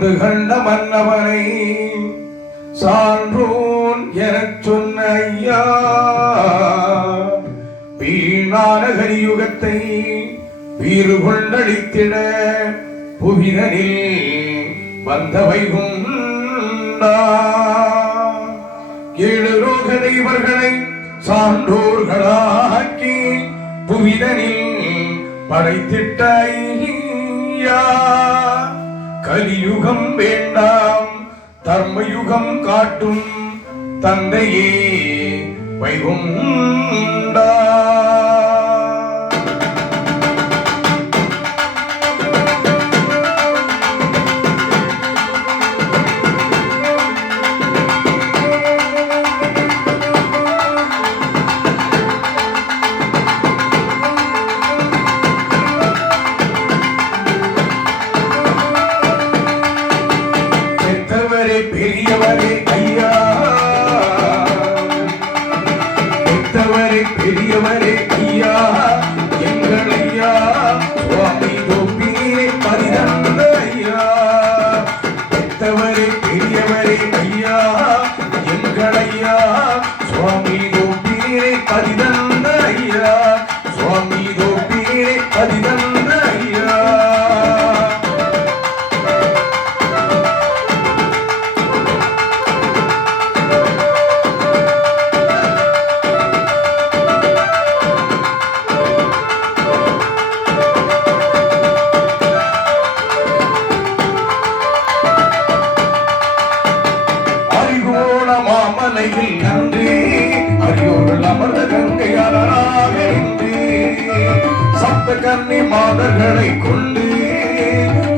வந்து கண்ட மன்னவனை சான்றோன் எனச் சொன்ன ஐயா. வீணான கரியுகத்தை வீறு கொண்டளித்திட புவிதனில் வந்த வைகுண்டா ஏழு தெய்வர்களை சான்றோர்களாக்கி புவிதனில் படைத்திட்ட ஐயா. கலியுகம் வேண்டாம் தர்மயுகம் காட்டும் தந்தையே வைகுண்டா பெரியவரே. அறிகோண மாமலையில் நன்றி. அரியோர்கள் அமர்ந்த கங்கையாளராக நின்று. சப்த கன்னி மாதர்களை கொண்டு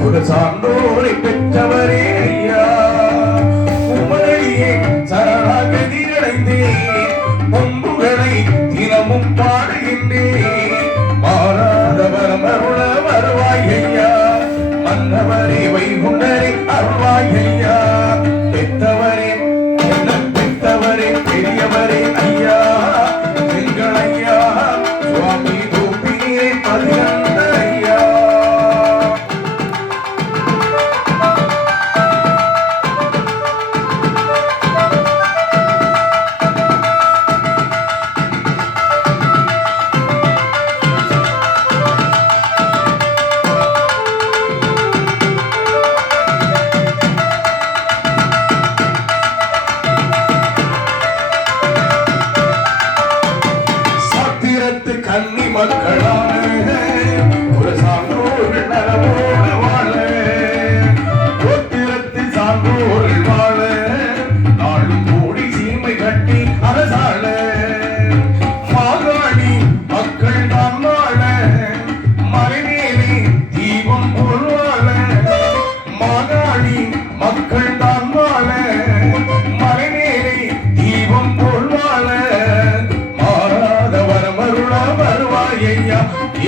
ஒரு சான்றோரை பெரியவரே ஐயா. மக்களான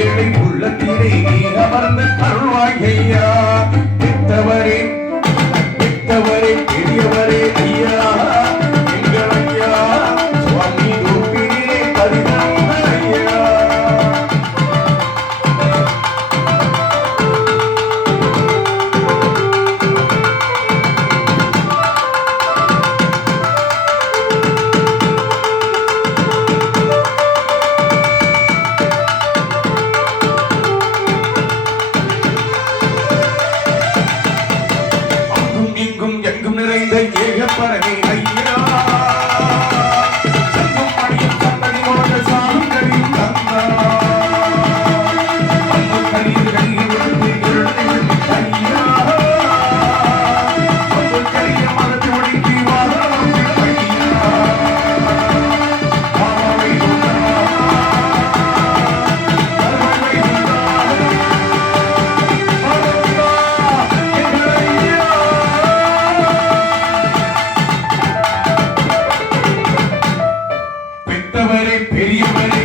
ஏழை உள்ளத்திலே நீ அமர்ந்து அருள்வாயையா பெற்றவரே you ready?